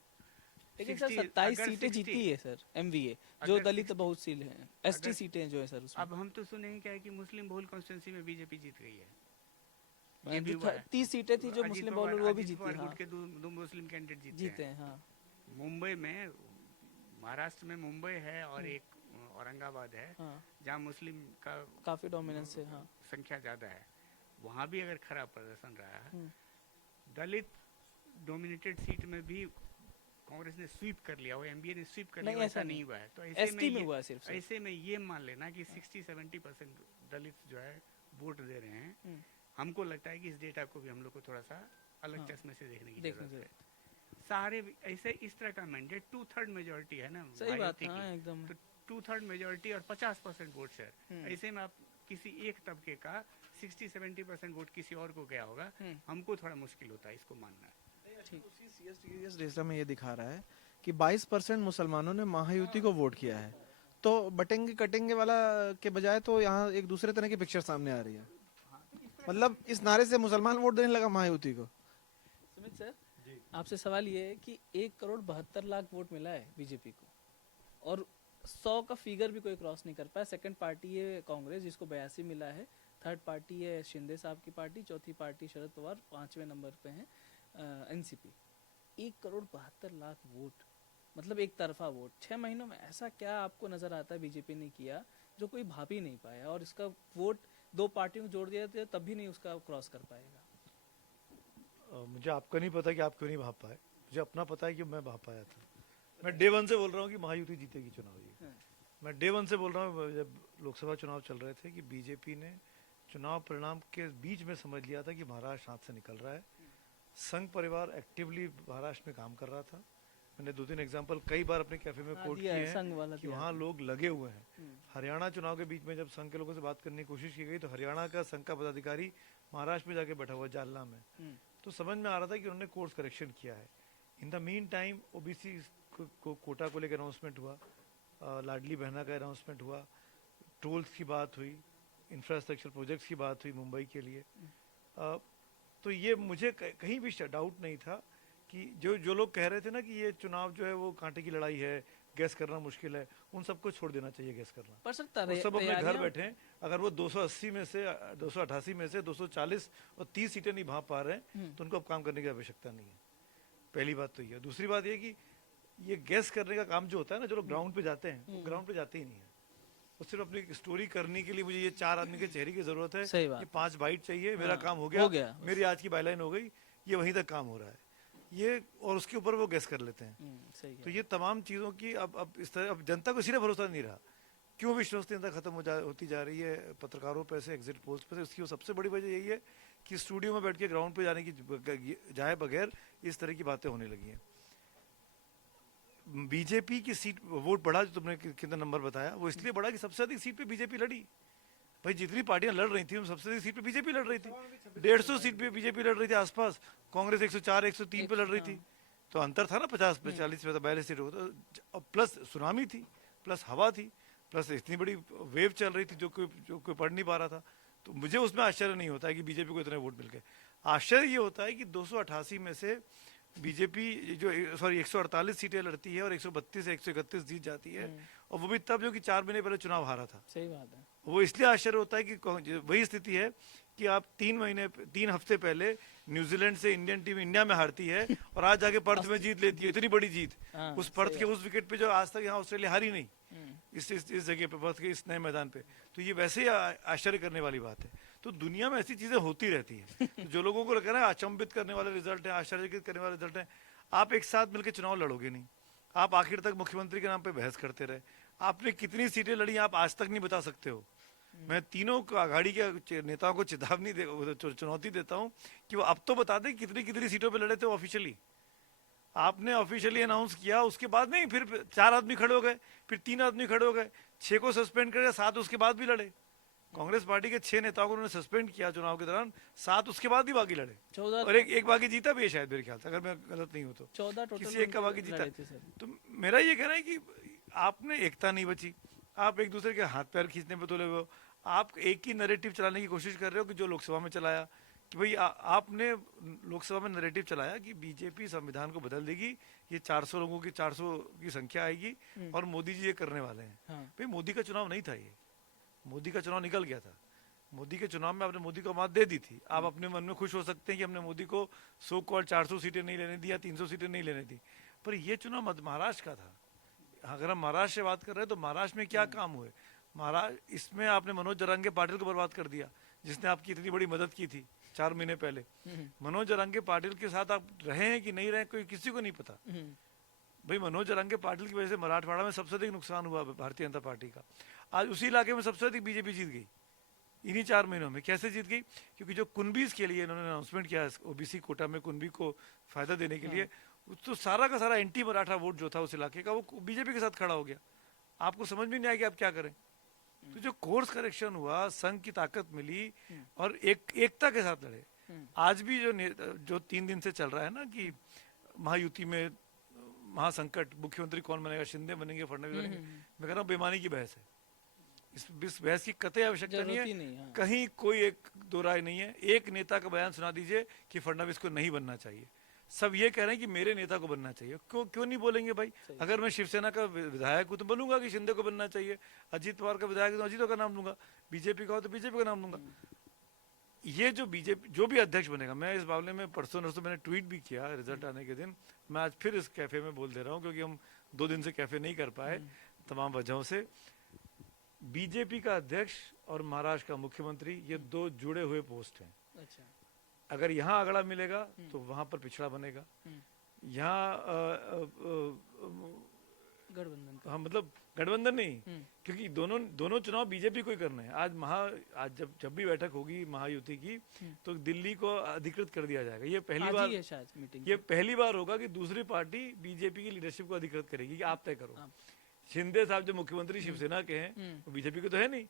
लेकिन सर 60 27 अगर सीटें 60 जीती है सर एमवीए, जो अगर दलित 60 बहुत सील हैं, एसटी अगर- सीटें जो है सर उसमें। अब हम तो सुने हैं क्या है कि मुस्लिम बहुल कॉन्स्टिट्यूंसी में बीजेपी जीत गई है। ये भी जो हुआ है। 30 सीटें थी जो अजीत मुस्लिम पवार- बहुल, वो भी अजीत जीती। पवार हाँ, गुट के दो मुस्लिम कैंडिडेट जीते जीते हैं। हैं। हाँ, मुंबई में, महाराष्ट्र में मुंबई है और एक औरंगाबाद है हाँ, जहाँ मुस्लिम का काफी डोमिनेंस है। हाँ, संख्या ज्यादा है। वहाँ भी अगर खराब प्रदर्शन रहा है, हम्म। दलित डोमिनेटेड सीट में भी कांग्रेस ने स्वीप कर लिया, वो एमबीए ने स्वीप कर नहीं, लिया, ऐसा ऐसा नहीं। नहीं हुआ है। तो एसटी में हुआ है सिर्फ सर। ऐसे में ये मान लेना कि 60-70% दलित जो है वोट दे रहे हैं। हमको लगता है कि इस डेटा को भी हम लोग को थोड़ा सा अलग हाँ, चश्मे से देखने की देखने जरूरत है। सारे ऐसे इस तरह का मैंडेट 2/3 मेजोरिटी है ना सही बात मायावती है। हाँ, की, एकदम। तो 2/3 मेजोरिटी और 50% वोट शेयर, ऐसे में आप किसी एक तबके का 60-70% वोट किसी और को गया होगा, हमको थोड़ा मुश्किल होता है इसको मानना। उसी CSDS डेटा में ये दिखा रहा है कि 22% मुसलमानों ने महायुति को वोट किया है। तो बटेंगे कटेंगे वाला के बजाय तो यहाँ एक दूसरे तरह की पिक्चर सामने आ रही है। मतलब इस नारे से मुसलमान वोट देने लगा महायुति को। सुमित सर, आपसे सवाल ये है कि 1,72,00,000 वोट मिला है बीजेपी को और 100 का फिगर भी कोई क्रॉस नहीं कर पाया। सेकंड पार्टी है कांग्रेस जिसको 82 मिला है, थर्ड पार्टी है शिंदे साहब की पार्टी, चौथी पार्टी शरद पवार, 5वें नंबर पे है एनसीपी। 1,72,00,000 वोट, मतलब एक तरफा वोट 6 महीनों में। ऐसा क्या आपको नजर आता है बीजेपी ने किया जो कोई भाप ही नहीं पाया, और इसका वोट दो पार्टियों को जोड़ दिया तब भी नहीं उसका क्रॉस कर पाएगा? मुझे आपका नहीं पता कि आप क्यों नहीं भाप पाए, मुझे अपना पता है कि मैं भाप पाया था। मैं डे वन से बोल रहा हूँ कि महायुति जीतेगी चुनाव ये। मैं डे वन से बोल रहा हूँ, जब लोकसभा चुनाव चल रहे थे, कि बीजेपी ने चुनाव परिणाम के बीच में समझ लिया था कि महाराष्ट्र हाथ से निकल रहा है। संघ परिवार एक्टिवली महाराष्ट्र में काम कर रहा था। मैंने 2-3 एग्जाम्पल कई बार अपने कैफे में कोट किए हैं कि वहाँ लोग लगे हुए हैं। हरियाणा चुनाव के बीच में जब संघ के लोगों से बात करने की कोशिश की गई तो हरियाणा का संघ का पदाधिकारी महाराष्ट्र में जाके बैठा हुआ जालना में, तो समझ में आ रहा था कि उन्होंने कोर्स करेक्शन किया है। In the mean time OBC Kota को लेकर अनाउंसमेंट हुआ, लाडली बहना का अनाउंसमेंट हुआ, टोल्स की बात हुई, इंफ्रास्ट्रक्चर प्रोजेक्ट्स की बात हुई मुंबई के लिए। तो ये मुझे कहीं भी डाउट नहीं था कि जो लोग कह रहे थे ना कि ये चुनाव जो है वो कांटे की लड़ाई है, गैस करना मुश्किल है, उन सबको छोड़ देना चाहिए गैस करना। पर सर वो सब अपने घर बैठे हैं। अगर वो 280 में से 288 में से 240 और 30 सीटें नहीं भांप पा रहे हैं तो उनको अब काम करने की आवश्यकता नहीं है। पहली बात तो ये। दूसरी बात ये कि ये गैस करने का काम जो होता है ना, जो लोग ग्राउंड पे जाते हैं वो ग्राउंड पे जाते ही नहीं है। वो सिर्फ अपनी स्टोरी करने के लिए मुझे ये 4 आदमी के चेहरे की जरूरत है, सही बात। ये 5 बाइट चाहिए, मेरा हाँ, काम हो हो गया, गया। मेरी आज की बाइलाइन हो गई, ये वहीं तक काम हो रहा है ये, और उसके ऊपर वो गैस कर लेते हैं। सही तो है। ये तमाम चीज़ों की अब इस तरह अब जनता को इसीलिए भरोसा नहीं रहा। क्यों विश्वसनीयता खत्म होती जा रही है पत्रकारों पे से, एग्जिट पोल्स पे से? उसकी वो सबसे बड़ी वजह यही है कि स्टूडियो में बैठ के ग्राउंड पे जाने की जाए बगैर इस तरह की बातें होने लगी हैं। बीजेपी की सीट वोट बढ़ा, जो तुमने कितना नंबर बताया, वो इसलिए बढ़ा कि सबसे अधिक सीट पे बीजेपी लड़ी। भाई जितनी पार्टियां लड़ रही थी उन सबसे अधिक सीट पे बीजेपी लड़ रही थी। 150 सीट पे बीजेपी लड़ रही थी आसपास, कांग्रेस 104 103 पे लड़ रही थी। तो अंतर था ना 50 40 में, 42 सीट होता, प्लस सुनामी थी, प्लस हवा थी, प्लस इतनी बड़ी वेव चल रही थी जो कोई पढ़ नहीं पा रहा था। तो मुझे उसमें आश्चर्य नहीं होता है कि बीजेपी को इतने वोट मिल गए। आश्चर्य ये होता है कि 288 में से बीजेपी जो 148 सीटें लड़ती है और 132 से 131 जीत जाती है, और वो भी तब जो कि 4 महीने पहले चुनाव हारा था। सही बात है। वो इसलिए आश्चर्य होता है कि वही स्थिति है कि आप 3 हफ्ते पहले न्यूजीलैंड से इंडियन टीम इंडिया में हारती है और आज जाके पर्थ में जीत लेती है, इतनी बड़ी जीत। हाँ, उस पर्थ के उस विकेट पे जो आज तक यहाँ ऑस्ट्रेलिया हारी नहीं, इस जगह पे, पर्थ के इस नए मैदान पे। तो ये वैसे ही आश्चर्य करने वाली बात है। तो दुनिया में ऐसी चीजें होती रहती हैं। तो जो लोगों को लग रहा है अचंभित करने वाले रिजल्ट है, आश्चर्यचकित करने वाले रिजल्ट है, आप एक साथ मिलकर चुनाव लड़ोगे नहीं। आप आखिर तक मुख्यमंत्री के नाम पे बहस करते रहे। आपने कितनी सीटें लड़ी आप आज तक नहीं बता सकते हो। मैं तीनों आघाड़ी के नेताओं को चुनौती देता हूं कि वो अब तो बता दें कितनी कितनी सीटों पे लड़े थे ऑफिशियली। आपने ऑफिशियली अनाउंस किया, उसके बाद नहीं, फिर 4 आदमी खड़े हो गए, फिर 3 आदमी खड़े हो गए, 6 को सस्पेंड कर दिया, 7 उसके बाद भी लड़े। कांग्रेस पार्टी के 6 नेताओं को उन्होंने सस्पेंड किया चुनाव के दौरान, 7 उसके बाद भी बागी लड़े। 14 और एक बागी जीता भी है शायद, मेरे ख्याल से, अगर मैं गलत नहीं हूं तो 14 टोटल किसी एक का बागी जीता। लड़े थे सर। तो मेरा ये कहना है कि आपने एकता नहीं बची, आप एक दूसरे के हाथ पैर खींचने पे तुले हुए हो। आप एक ही नैरेटिव चलाने की कोशिश कर रहे हो कि जो लोकसभा में चलाया, कि भाई आपने लोकसभा में नैरेटिव चलाया कि बीजेपी संविधान को बदल देगी, ये 400 लोगों की 400 की संख्या आएगी और मोदी जी ये करने वाले हैं। हाँ। भाई मोदी का चुनाव नहीं था ये, मोदी का चुनाव निकल गया था। मोदी के चुनाव में आपने मोदी को मात दे दी थी। आप अपने मन में खुश हो सकते हैं कि हमने मोदी को 100 कॉल 400 सीटें नहीं लेने दी या 300 सीटें नहीं लेने दी, पर ये चुनाव महाराष्ट्र का था। अगर हम महाराष्ट्र से बात कर रहे हैं तो महाराष्ट्र में क्या काम हुए? महाराष्ट्र इसमें आपने मनोज जरांगे पाटिल को बर्बाद कर दिया, जिसने आपकी इतनी बड़ी मदद की थी 4 महीने पहले। मनोज जरांगे पाटिल के साथ आप रहे हैं कि नहीं रहे, कोई किसी को नहीं पता। भाई मनोज जरांगे पाटिल की वजह से मराठवाड़ा में सबसे अधिक नुकसान हुआ भारतीय जनता पार्टी का। आज उसी इलाके में सबसे अधिक बीजेपी जीत गई इन्हीं 4 महीनों में। कैसे जीत गई? क्योंकि जो कुनबीज के लिए इन्होंने अनाउंसमेंट किया ओबीसी कोटा में कुनबी को फायदा देने के लिए, तो सारा का सारा एंटी मराठा वोट जो था उस इलाके का, वो बीजेपी के साथ खड़ा हो गया। आपको समझ में नहीं आया कि आप क्या करें। तो जो कोर्स करेक्शन हुआ, संघ की ताकत मिली और एकता के साथ लड़े। आज भी जो 3 दिन से चल रहा है ना कि महायुति में महासंकट, मुख्यमंत्री कौन बनेगा, शिंदे बनेंगे, फडणवीस बनेंगे, मैं कह रहा हूँ बेईमानी की बहस है। इस बहस की कतई आवश्यकता नहीं है। हाँ। कहीं कोई एक दो राय नहीं है। एक नेता का बयान सुना दीजिए कि फडणवीस को नहीं बनना चाहिए। सब ये कह रहे हैं कि मेरे नेता को बनना चाहिए। क्यों नहीं बोलेंगे भाई? अगर मैं शिवसेना का विधायक हूं तो बोलूंगा कि शिंदे को बनना चाहिए। अजीत पवार का विधायक तो अजीत का नाम लूंगा, बीजेपी का हो तो बीजेपी का नाम लूंगा। ये जो बीजेपी जो भी अध्यक्ष बनेगा, मैं इस मामले में परसों नरसों मैंने ट्वीट भी किया रिजल्ट आने के दिन। मैं आज फिर इस कैफे में बोल दे रहा हूँ क्योंकि हम 2 दिन से कैफे नहीं कर पाए तमाम वजहों से। बीजेपी का अध्यक्ष और महाराष्ट्र का मुख्यमंत्री, ये 2 जुड़े हुए पोस्ट हैं। अच्छा। अगर यहाँ अगड़ा मिलेगा तो वहां पर पिछड़ा बनेगा। यहाँ गठबंधन का। हाँ, मतलब गठबंधन नहीं, क्योंकि दोनों चुनाव बीजेपी को ही करने हैं। आज जब भी बैठक होगी महायुति की तो दिल्ली को अधिकृत कर दिया जाएगा। ये पहली बार है शायद मीटिंग। ये पहली बार होगा कि दूसरी पार्टी बीजेपी की लीडरशिप को अधिकृत करेगी कि आप तय करो। शिंदे साहब जो मुख्यमंत्री शिवसेना के हैं, वो बीजेपी के तो है नहीं।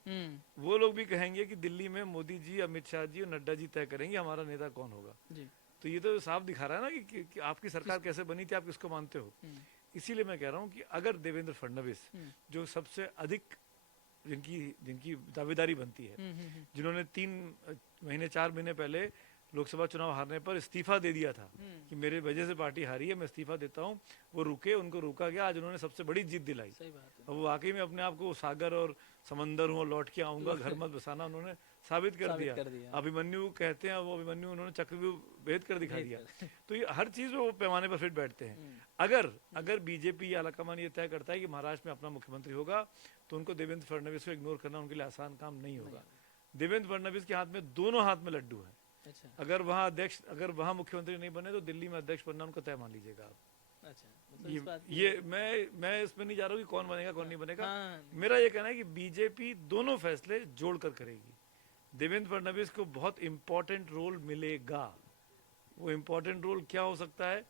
वो लोग भी कहेंगे कि दिल्ली में मोदी जी, अमित शाह जी और नड्डा जी तय करेंगे हमारा नेता कौन होगा। तो ये तो साफ दिखा रहा है ना कि आपकी सरकार कैसे बनी थी, आप किसको मानते हो। इसीलिए मैं कह रहा हूँ कि अगर देवेंद्र फडणवीस जो सबसे अधिक जिनकी जिनकी दावेदारी बनती है, जिन्होंने 4 महीने पहले लोकसभा चुनाव हारने पर इस्तीफा दे दिया था कि मेरे वजह से पार्टी हारी है, मैं इस्तीफा देता हूँ, वो रुके, उनको रोका गया, आज उन्होंने सबसे बड़ी जीत दिलाई। सही बात है। अब वो वाकई में अपने आप को सागर और समंदर हूँ और लौट के आऊंगा, घर मत बसाना, उन्होंने साबित कर दिया। अभिमन्यु कहते हैं, वो अभिमन्यु उन्होंने चक्रव्यूह भेद कर दिखा दिया। तो ये हर चीज वो पैमाने पर फिट बैठते हैं। अगर बीजेपी या आलाकमान ये तय करता है कि महाराष्ट्र में अपना मुख्यमंत्री होगा, तो उनको देवेंद्र फडणवीस को इग्नोर करना उनके लिए आसान काम नहीं होगा। देवेंद्र फडणवीस के हाथ में दोनों हाथ में लड्डू है। अच्छा। अगर वहाँ मुख्यमंत्री नहीं बने तो दिल्ली में अध्यक्ष बनना उनका तय मान लीजिएगा आप। अच्छा, मतलब इस बात ये मैं इसमें नहीं जा रहा हूँ कि कौन बनेगा कौन नहीं बनेगा। हाँ। मेरा ये कहना है कि बीजेपी दोनों फैसले जोड़कर करेगी। देवेंद्र फडणवीस को बहुत इंपॉर्टेंट रोल मिलेगा। वो इंपॉर्टेंट रोल क्या हो सकता है,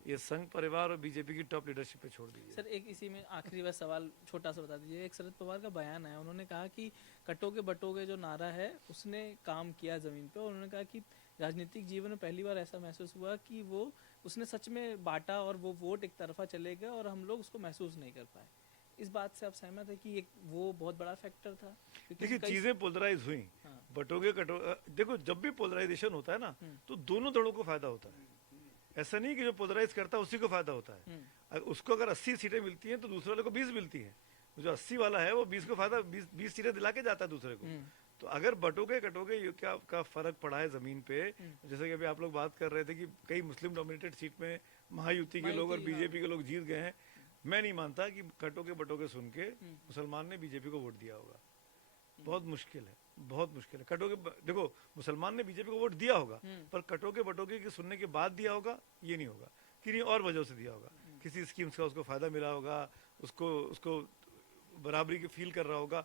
ये संघ परिवार और बीजेपी की टॉप लीडरशिप पे छोड़ दीजिए। सर एक इसी में आखिरी बस सवाल छोटा सा बता दीजिए। एक शरद पवार का बयान है, उन्होंने कहा कि कटोगे बटोगे जो नारा है उसने काम किया जमीन पे, और उन्होंने कहा कि राजनीतिक जीवन में पहली बार ऐसा महसूस हुआ कि वो उसने सच में बांटा और वो वोट एक तरफा चले गए और हम लोग उसको महसूस नहीं कर पाए। इस बात से आप सहमत है कि एक वो बहुत बड़ा फैक्टर था? देखिए चीजें पोलराइज हुई। हाँ। बटोगे कटोगे, देखो जब भी पोलराइजेशन होता है ना तो दोनों दलों को फायदा होता है। ऐसा नहीं कि जो पोलराइज करता है उसी को फायदा होता है। उसको अगर 80 सीटें मिलती हैं तो दूसरे वाले को 20 मिलती हैं। जो 80 वाला है वो 20 को फायदा 20 सीटें दिला के जाता है दूसरे को। तो अगर बटोगे कटोगे ये क्या का फर्क पड़ा है जमीन पे, जैसे कि अभी आप लोग बात कर रहे थे कि कई मुस्लिम डोमिनेटेड सीट में महायुति के लोग और बीजेपी के लोग जीत गए हैं। मैं नहीं मानता कि कटोगे बटोगे सुन के मुसलमान ने बीजेपी को वोट दिया होगा। बहुत मुश्किल है, बहुत मुश्किल है। कटोगे देखो मुसलमान ने बीजेपी को वोट दिया होगा, पर कटोगे बटोगे के सुनने के बाद दिया होगा ये नहीं होगा, किन्हीं और वजह से दिया होगा। किसी स्कीम्स का उसको फायदा मिला होगा, उसको बराबरी की फील कर रहा होगा,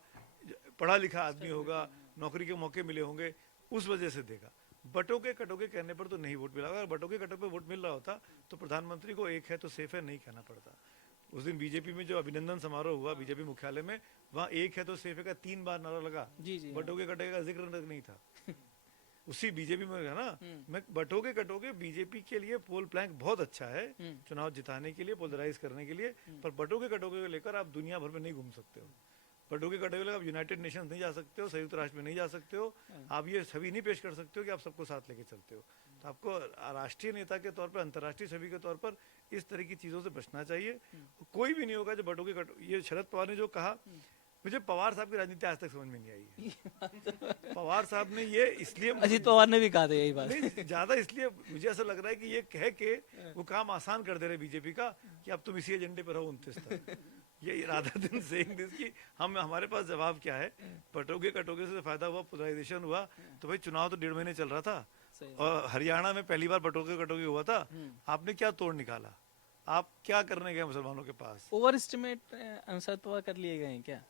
पढ़ा लिखा आदमी होगा, नौकरी के मौके मिले होंगे, उस वजह से देगा। बटोगे कटोगे कहने पर तो नहीं वोट मिला। अगर बटोगे कटोगे वोट मिल रहा होता तो प्रधानमंत्री को एक है तो सेफ है नहीं कहना पड़ता। उस दिन बीजेपी में जो अभिनंदन समारोह हुआ बीजेपी मुख्यालय में, वहाँ एक है तो सेफ है का 3 बार नारा लगा। बटोगे कटोगे का जिक्र नहीं था। उसी बीजेपी में है ना। मैं बटोगे कटोगे बीजेपी के लिए पोल प्लैंक बहुत अच्छा है चुनाव जिताने के लिए, पोलराइज करने के लिए। पर बटोगे कटोगे को लेकर आप दुनिया भर में नहीं घूम सकते हो। बटोगे कटोगे आप यूनाइटेड नेशंस नहीं जा सकते हो, संयुक्त राष्ट्र में नहीं जा सकते हो। आप ये छवि नहीं पेश कर सकते हो कि आप सबको साथ लेके चलते हो। तो आपको राष्ट्रीय नेता के तौर पर, अंतर्राष्ट्रीय छवि के तौर पर इस तरह की चीजों से बचना चाहिए। कोई भी नहीं होगा जो बटोगे कटोगे। ये शरद पवार ने जो कहा, मुझे पवार साहब की राजनीति आज तक समझ में नहीं आई है। पवार साहब ने ये इसलिए, अजीत पवार ने भी कहा था यही बात। नहीं ज्यादा इसलिए मुझे ऐसा लग रहा है कि ये कह के वो काम आसान कर दे रहे बीजेपी का कि अब तुम इसी एजेंडे पर रहो 29 तक। ये राधा दिन सेइंग दिस कि हमारे पास जवाब क्या है। बटोगे कटोगे से फायदा हुआ, पोलराइजेशन हुआ, तो भाई चुनाव तो 1.5 महीने चल रहा था और हरियाणा में पहली बार बटोगे कटोगे हुआ था। आपने क्या तोड़ निकाला? आप क्या करने गए मुसलमानों के पास? ओवर एस्टिमेट शरद पवार कर लिए गए हैं क्या?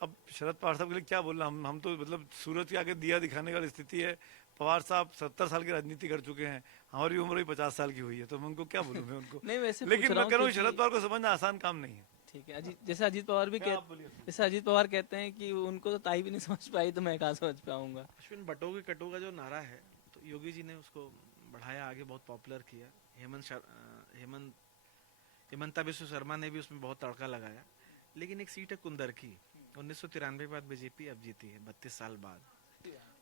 अब शरद पवार साहब के लिए क्या बोलना, हम तो मतलब सूरज के आगे दिया दिखाने वाली स्थिति है। पवार साहब 70 साल की राजनीति कर चुके हैं, हमारी उम्र भी 50 साल की हुई है, तो मैं उनको क्या बोलूं मैं उनको। नहीं वैसे लेकिन मैं कह रहा हूँ शरद पवार को समझना आसान काम नहीं है। ठीक है। जैसे अजीत पवार भी कहते हैं कि उनको तो ताई भी नहीं समझ पाई तो मैं कहाँ समझ पाऊंगा। अश्विन, बटोगे कटोगा जो नारा है तो योगी जी ने उसको बढ़ाया आगे, बहुत पॉपुलर किया। हेमंता बिस्व शर्मा ने भी उसमें बहुत तड़का लगाया। लेकिन एक सीट है कुंदर की, 1993 के बाद बीजेपी अब जीती है 32 साल बाद,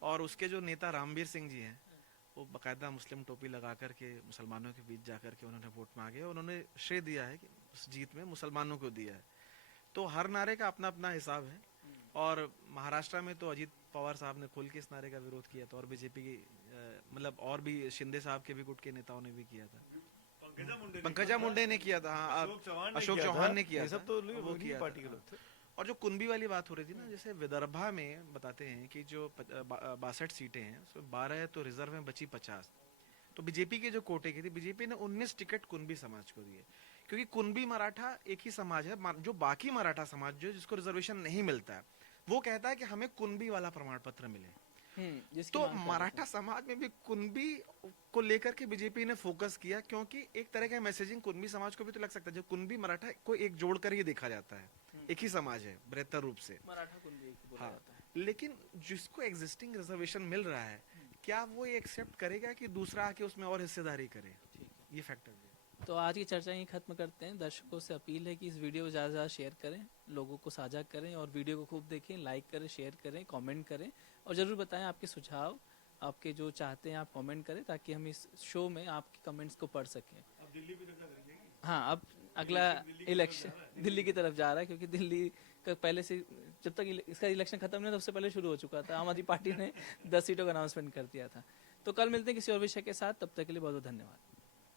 और उसके जो नेता रामवीर सिंह जी हैं वो बाकायदा मुस्लिम टोपी लगा करके मुसलमानों के बीच जाकर के उन्होंने वोट मांगे और उन्होंने श्रेय दिया है कि उस जीत में मुसलमानों को दिया है। तो हर नारे का अपना अपना हिसाब है। और महाराष्ट्र में तो अजीत पवार साहब ने खुल के इस नारे का विरोध किया था, और बीजेपी की मतलब और भी शिंदे साहब के भी गुट के नेताओं ने भी किया था। पंकजा मुंडे ने किया था, अशोक चौहान ने किया, सब तो वो किया पार्टी के लोग थे। और जो कुनबी वाली बात हो रही थी ना, जैसे विदर्भा में बताते हैं कि जो 62 सीटें हैं उसमें 12 है तो रिजर्व में बची 50। तो बीजेपी के जो कोटे की थी, बीजेपी ने 19 टिकट कुनबी समाज को दिए, क्योंकि कुनबी मराठा एक ही समाज है। जो बाकी मराठा समाज जो जिसको रिजर्वेशन नहीं मिलता है, वो कहता है कि हमें कुनबी वाला प्रमाण पत्र मिले। तो मराठा समाज में भी कुनबी को लेकर के बीजेपी ने फोकस किया, क्योंकि एक तरह का मैसेजिंग कुनबी समाज को भी तो लग सकता है। जो कुनबी मराठा को एक जोड़कर ही देखा जाता है, एक ही समाज है बृहत्तर रूप से। मराठा कुनबी बोला हाँ, जाता है। लेकिन जिसको एग्जिस्टिंग रिजर्वेशन मिल रहा है, क्या वो ये एक्सेप्ट करेगा कि दूसरा आके उसमें और हिस्सेदारी करे? ये फैक्टर है। तो आज की चर्चा यहीं खत्म करते हैं। दर्शकों से अपील है कि इस वीडियो को ज़्यादा से ज़्यादा शेयर करें, लोगों को साझा करें और वीडियो को खूब देखें, लाइक करें, शेयर करें, कमेंट करें और ज़रूर बताएं आपके सुझाव, आपके जो चाहते हैं आप कमेंट करें ताकि हम इस शो में आपके कमेंट्स को पढ़ सकें। अब दिल्ली भी चर्चा करेंगे। हाँ, अब अगला इलेक्शन दिल्ली की तरफ जा रहा है क्योंकि दिल्ली का पहले से जब तक इसका इलेक्शन खत्म नहीं हुआ तब से पहले शुरू हो चुका था। आम आदमी पार्टी ने 10 सीटों का अनाउंसमेंट कर दिया था। तो कल मिलते हैं किसी और विषय के साथ, तब तक के लिए बहुत बहुत धन्यवाद।